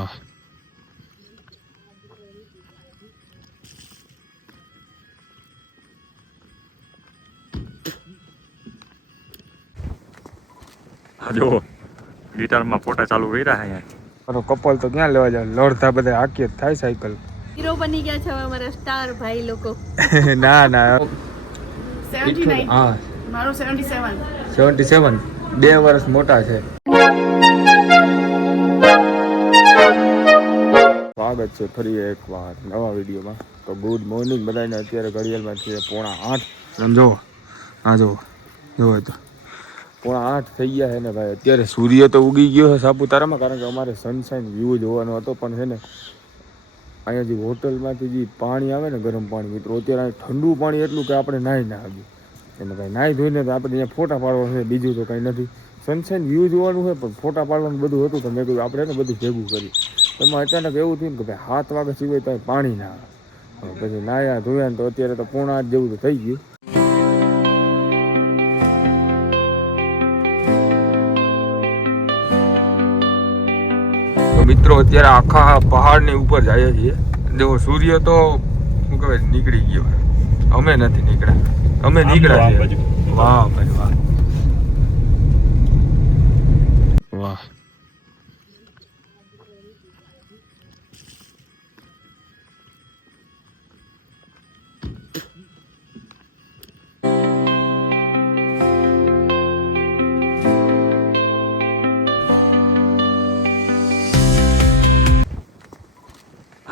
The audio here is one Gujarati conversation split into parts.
વાહ જો ગિટારમાં ફોટા ચાલુ કર્યા અહીંયા કપલ તો ક્યાં લેવા જાય લડતા બધા આખી જ થાય સાયકલ હીરો બની ગયા છે અમારા સ્ટાર ભાઈ લોકો ના ના 79 હા મારો 77 77 2 વર્ષ મોટા છે સ્વાગત છે ફરી એક વાર નવા વિડીયોમાં તો ગુડ મોર્નિંગ બધાને અત્યારે ઘડિયાળમાં છે 7:30 સમજો હા જો તો 7:30 થઈ ગયા છે ને ભાઈ અત્યારે સૂર્ય તો ઉગી ગયો છે સાપુતારામાં કારણ કે અમારે સનશાઇન વ્યૂ જોવાનો હતો પણ છે ને અહીંયા જે હોટલમાંથી જે પાણી આવે ને ગરમ પાણી મિત્રો અત્યારે ઠંડુ પાણી એટલું કે આપણે નાહી ના આવ્યું એટલે ભાઈ નાહી ધોઈને તો આપણે અહીંયા ફોટા પાડવાનું છે બીજું તો કંઈ નથી સનશાઇન વ્યૂ જોવાનું છે પણ ફોટા પાડવાનું બધું હતું તો મેં કહ્યું આપણે ને બધું ભેગું કર્યું એમાં અચાનક એવું થયું કે ભાઈ 7 વાગ્યા સિવાય તો પાણી ના આવે પછી નાહ્યા ધોયા તો અત્યારે તો 7:30 જેવું તો થઈ ગયું મિત્રો અત્યારે આખા પહાડની ઉપર જઈએ છીએ દેવો સૂર્ય તો શું કહેવાય નીકળી ગયો અમે નથી નીકળ્યા અમે નીકળ્યા છીએ વાહ ભાઈ વાહ વાહ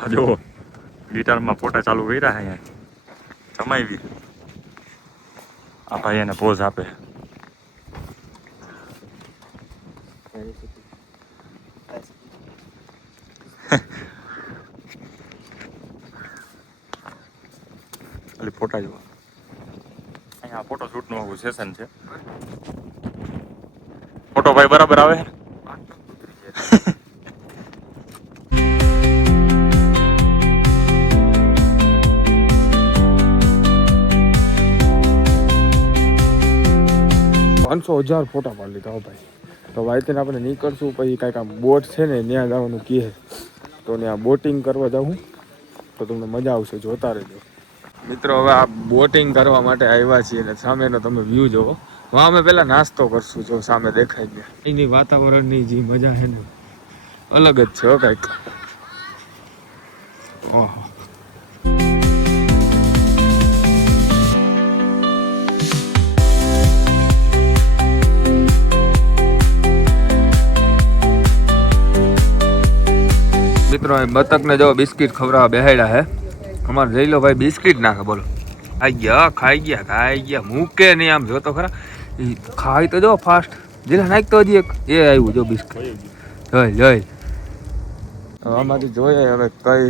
જો ગિટારમાં ફોટા ચાલુ કર્યા અહીંયા જમાવી આ ભાઈ એને પોઝ આપે ખાલી ફોટા જોવા અહીંયા ફોટો શૂટનું આવું સેશન છે ફોટો ભાઈ બરાબર આવે $500,000 ફોટા પાડી લીધા હો ભાઈ તો વાયતે આપણે નીકળશું પછી કાંઈક આ બોટ છે ને ત્યાં જવાનું કહે તો ત્યાં બોટિંગ કરવા જાઉં તો તમને મજા આવશે જોતા રહેજો મિત્રો હવે આ બોટિંગ કરવા માટે આવ્યા છીએ ને સામેનો તમે વ્યૂ જોવો હા અમે પહેલાં નાસ્તો કરશું જો સામે દેખાય ગયા એની વાતાવરણની જે મજા છે ને અલગ જ છે હો કાંઈક ઓહો મિત્રો બતકને જો બિસ્કિટ ખવડાવવા બેહાડ્યા હે અમારે જઈ લો ભાઈ બિસ્કિટ નાખે બોલો ખાઈ ગયા મૂકે નહીં આમ જો તો ખરા ખાઈ તો જો ફાસ્ટ જેલા નાખતો હજી એક એ આવ્યું જો બિસ્કિટ લઈ આમાંથી જોઈએ હવે કઈ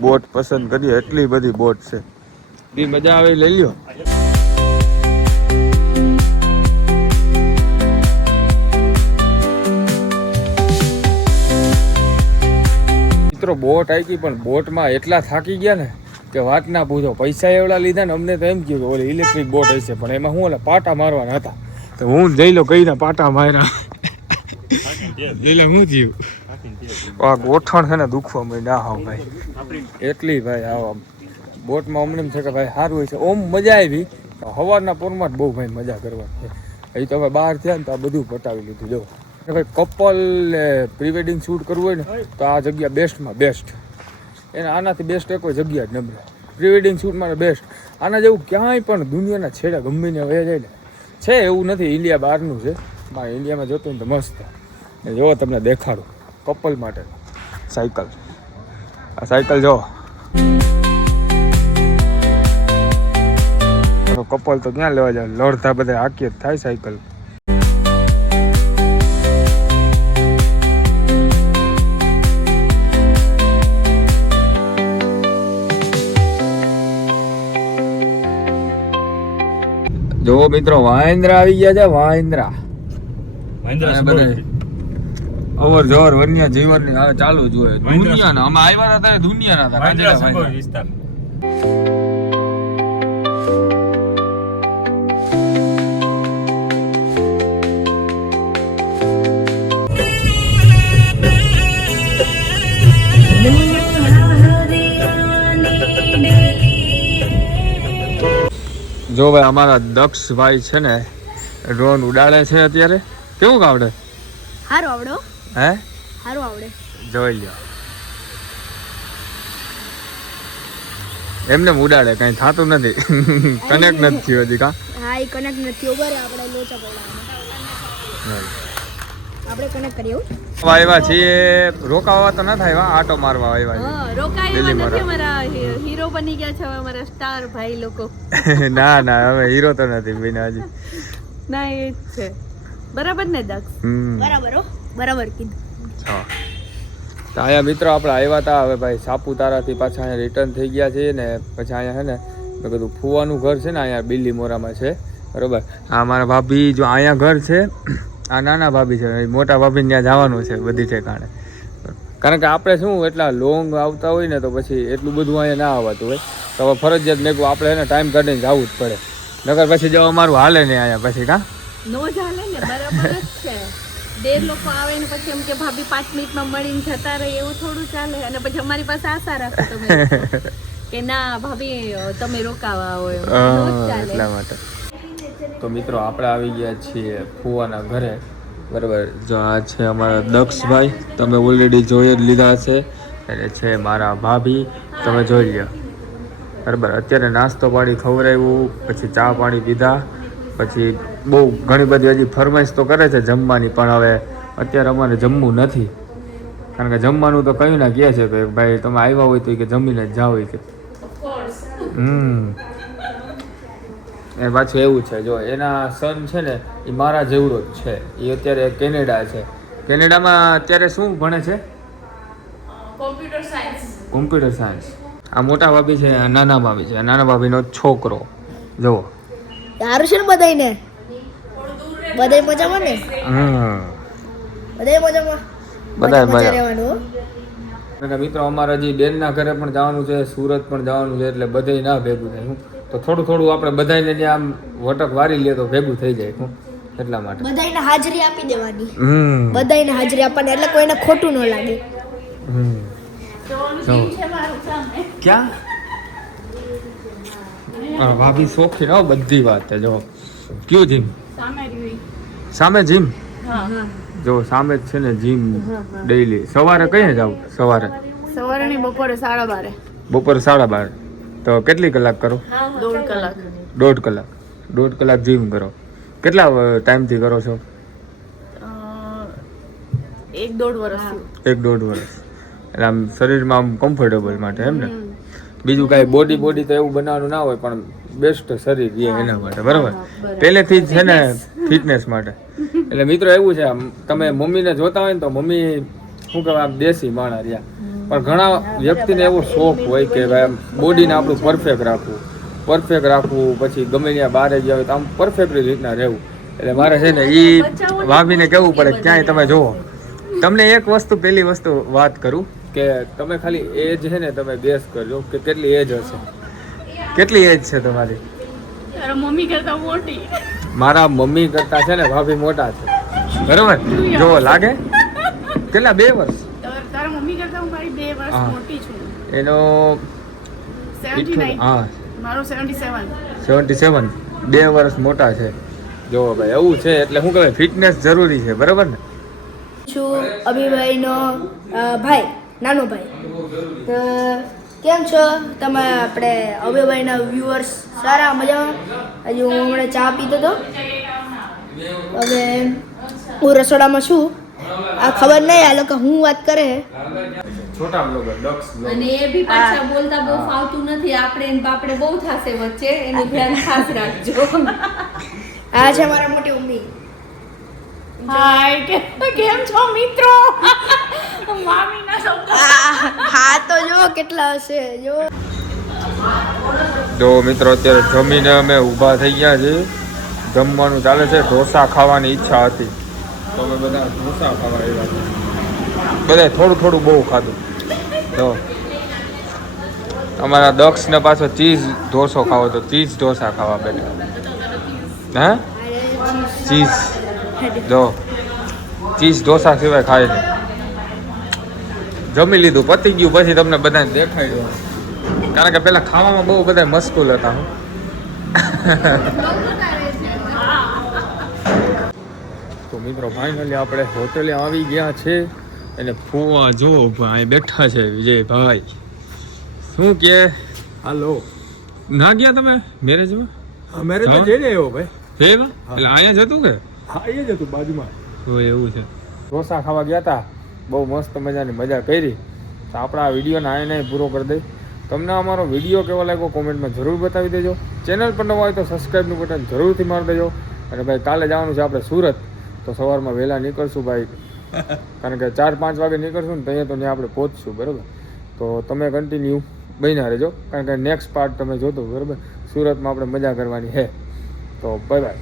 બોટ પસંદ કરીએ એટલી બધી બોટ છે એ મજા આવે લઈ લ્યો બોટ આવી ગઈ પણ બોટમાં એટલા થાકી ગયા ને કે વાત ના પૂછો પૈસા એવડા લીધા ને અમને તો એમ કહ્યું કે ઓલી ઇલેક્ટ્રિક બોટ હશે પણ એમાં હું ઓલા પાટા મારવાના હતા તો હું જઈ લો કઈ ના પાટા માર્યા એટલે હું થયું આ ગોઠણ છે ને દુખવા મને ના હાવ ભાઈ એટલી ભાઈ આવા બોટમાં અમને એમ છે કે ભાઈ સારું હોય છે ઓમ મજા આવી સવારના પોરમાં જ બહુ ભાઈ મજા કરવાની એ તો હવે બહાર થયા ને તો આ બધું પટાવી લીધું જો ભાઈ કપલ પ્રી વેડિંગ શૂટ કરવું હોય ને તો આ જગ્યા બેસ્ટમાં બેસ્ટ એને આનાથી બેસ્ટ એક કોઈ જગ્યા જ નબળે પ્રી વેડિંગ શૂટ માટે બેસ્ટ આના જેવું ક્યાંય પણ દુનિયાના છેડા ગમીને વહી જાય ને છે એવું નથી ઇન્ડિયા બહારનું છે મારે ઇન્ડિયામાં જોતું ને તો મસ્ત જો તમને દેખાડું કપલ માટે સાયકલ આ સાયકલ જો કપલ તો ક્યાં લેવા જાય લડતા બધા આખી જ થાય સાયકલ જો મિત્રો વાંદરા આવી ગયા છે વાંદરા અવર જવર વન્ય જીવન ચાલુ જ હોય દુનિયાના અમે આવ્યા હતા દુનિયાના હતા જો ભાઈ અમારા દક્ષભાઈ છે ને ડ્રોન ઉડાડે છે અત્યારે. કેવું આવડે? હારું આવડો. હે હારું આવડે. જોઈ લો એમને ઉડાડે કઈ થતું નથી. કનેક્ટ નથી થયું હજી. કા હા એ કનેક્ટ નથી ઉભા રે આપણે લોચા પડ્યા આપણે કનેક્ટ કરીએ આવ્યા છીએ. રોકાવા તો ના થાય, આટો મારવા આવ્યા છીએ. હા રોકાયા નથી. અમારા હીરો બની ગયા છે હવે અમારા સ્ટાર ભાઈ લોકો. ના ના હવે હીરો તો નથી બન્યા હજી. ના એ જ છે. બરાબર ને દક્ષ? બરાબર હો, બરાબર કીધું. હા તો અહીંયા મિત્રો આપણે આવ્યા હતા. હવે ભાઈ સાપુતારાથી પાછા અહીંયા રિટર્ન થઈ ગયા છીએ ને પછી અહીંયા છે ને મેં કીધું ફુવાનું ઘર છે ને અહીંયા બિલ્લી મોરામાં છે, બરોબર. આ મારા ભાભી જો અહીંયા ઘર છે, આ નાના ભાભી છે, મોટા ભાભી ત્યાં જવાનું છે બધી ઠેકાણે. કારણ કે આપણે શું એટલા લોંગ આવતા હોય ને તો પછી એટલું બધું અહીંયા ના આવતું હોય તો હવે ફરજિયાત મેં કહું આપણે એને ટાઈમ કાઢીને જવું જ પડે, નકર પછી જો અમારું હાલે નહીં અહીંયા પછી. કાં નો ચાલે ને, બરાબર જ છે. 1.5 લોકો આવે ને પછી એમ કે ભાભી 5 મિનિટમાં મળીને જતા રહે એવું થોડું ચાલે. અને પછી અમારી પાસે આશા રાખો તમે કે ના ભાભી તમે રોકાવા આવો એટલા માટે. તો મિત્રો આપણે આવી ગયા છીએ ફુવાના ઘરે, બરાબર. જો આ છે અમારા દક્ષભાઈ, તમે ઓલરેડી જોઈ જ લીધા છે. એટલે છે મારા ભાભી, તમે જોઈ લો, બરાબર. અત્યારે નાસ્તો પાણી ખવડાવ્યું, પછી ચા પાણી પીધા, પછી બહુ ઘણી બધી હજી ફરમાઈશ તો કરે છે જમવાની, પણ હવે અત્યારે અમારે જમવું નથી. કારણ કે જમવાનું તો કયું ના કહે છે કે ભાઈ તમે આવ્યા હોય તો કે જમીને જ જાઓ કે. એ પાછું એવું છે, જો એના સન છે ને એ મારા જેવડો જ છે. એ અત્યારે કેનેડા છે. કેનેડામાં અત્યારે શું ભણે છે? Computer science. આ મોટા ભાભી છે, આ નાના ભાભી છે. નાના ભાભીનો છોકરો જુઓ. સારું છે ને બધાયને? બધાય મજામાં ને? બધાય મજામાં. બધાય મજા રહેવાનું. મિત્રો અમારા હજી બેનના ઘરે પણ જવાનું છે, સુરત પણ જવાનું છે, એટલે બધાય ના ભેગું થાય. હું તો થોડું થોડું આપણે બધાને ત્યાં આમ વટક વારી લે તો ભેગું થઈ જાય. હું એટલા માટે બધાયને હાજરી આપી દેવાની. બધાયને હાજરી આપવાની એટલે કોઈને ખોટું ન લાગે. ક્યાં ભાભી શોખીન હો બધી વાત છે. જો કયું જીમ? સામે જીમ. જો સામે જ છે ને જીમ. ડેઈલી સવારે કઈ જાવ? સવારે ની બપોરે 12:30. બપોરે 12:30. તો કેટલી કલાક કરો? 1.5 કલાક. 1.5 કલાક. 1.5 કલાક જીમ કરો. કેટલા ટાઈમથી કરો છો? 1.5 વર્ષ. 1.5 વર્ષ. એટલે આમ શરીરમાં આમ કમ્ફર્ટેબલ માટે એમ ને? બીજું કાંઈ બોડી તો એવું બનાવવાનું ના હોય, પણ બેસ્ટ શરીર રહે એના માટે, બરાબર. પહેલેથી જ છે ને ફિટનેસ માટે. એટલે મિત્રો એવું છે, તમે મમ્મીને જોતા હોય ને તો મમ્મી શું કહેવાય આમ દેશી માણા રહ્યા, પણ ઘણા વ્યક્તિને એવો શોખ હોય કે ભાઈ આમ બોડીને આપણું પરફેક્ટ રાખવું, પછી ગમે ત્યાં બહાર ગયા હોય તો આમ પરફેક્ટ રીતના રહેવું. એટલે મારે છે ને એ ભાભીને કહેવું પડે ક્યાંય તમે જુઓ. તમને એક વસ્તુ પહેલી વસ્તુ વાત કરું કે તમે ખાલી એજ છે ને તમે ગેસ કરજો કે કેટલી એજ હશે. કેટલી એજ છે તમારી? મમ્મી કરતા મોટી. મારા મમ્મી કરતા છે ને ભાભી મોટા છે, બરાબર. જો લાગે કેટલા? 2 વર્ષ. તારા મમ્મી કરતા હું મારી 2 વર્ષ મોટી છું. એનો 79. હા મારો 77. 77. 2 વર્ષ મોટા છે. જો ભાઈ એવું છે એટલે શું કહેવાય ફિટનેસ જરૂરી છે, બરાબર ને? છું અભિભાઈનો ભાઈ, નાનો ભાઈ. તો કેમ છો તમે? આપણે અભિભાઈના વ્યુઅર્સ સારા મજામાં? હજુ હું હમણાં ચા પીતો હતો. હવે હું રસોડામાં છું. આ ખબર નહીં આ લોકો હું વાત કરે. છોટા બ્લોગર દક્ષ બ્લોગર. અને એ બી પાછા બોલતા બહુ ફાવતું નથી. આપણે ને બાપડે બહુ થાશે વચ્ચે, એનું ધ્યાન ખાસ રાખજો. આ છે મારા મોટી મમ્મી. હાય કેમ છો મિત્રો? મામીના શબ્દ. હા તો જો કેટલા હશે જો. જો મિત્રો અત્યારે જમીને અમે ઊભા થઈ ગયા છે. જમવાનું ચાલે છે. ઢોસા ખાવાની ઈચ્છા હતી તો અમે બધા ઢોસા ખાવા આવ્યા છે. બધા થોડું બહુ ખાધું. જો અમારા દક્ષને પાછો ચીઝ ઢોસો ખાવો તો ચીઝ ઢોસા ખાવા બેઠા. હે ચીઝ જો ચીઝ ઢોસા સિવાય ખાય નહીં. જમી લીધું, પતી ગયું. પછી તમને બધાને દેખાડ્યું કારણ કે પેલા ખાવામાં બહુ બધા મસ્કુલ હતા. તો મિત્રો ફાઇનલી આપણે હોટલે આવી ગયા છે અને ફોવા જો ભાઈ બેઠા છે વિજયભાઈ. શું કે હાલો ના ગયા તમે મેરેજમાં? મેરેજ હા? જઈને આવ્યો ભાઈ. જયમાં એટલે અહીંયા જતું કે હા એ જ હતું બાજુમાં. હોય એવું છે. ઢોસા ખાવા ગયા હતા, બહુ મસ્ત મજાની મજા કરી. તો આપણા આ વિડીયોને આને પૂરો કરી દઈ. તમને અમારો વિડીયો કેવો લાગ્યો કોમેન્ટમાં જરૂર બતાવી દેજો. ચેનલ પર નવા હોય તો સબસ્ક્રાઈબનું બટન જરૂરથી મારી દેજો. અને ભાઈ કાલે જવાનું છે આપણે સુરત, તો સવારમાં વહેલા નીકળશું ભાઈ, કારણ કે 4-5 વાગે નીકળશું ને ત્યાં તો ત્યાં આપણે પહોંચશું, બરાબર. તો તમે કન્ટિન્યુ બન્યા રહેજો, કારણ કે નેક્સ્ટ પાર્ટ તમે જોતો, બરાબર. સુરતમાં આપણે મજા કરવાની છે. તો બાય બાય.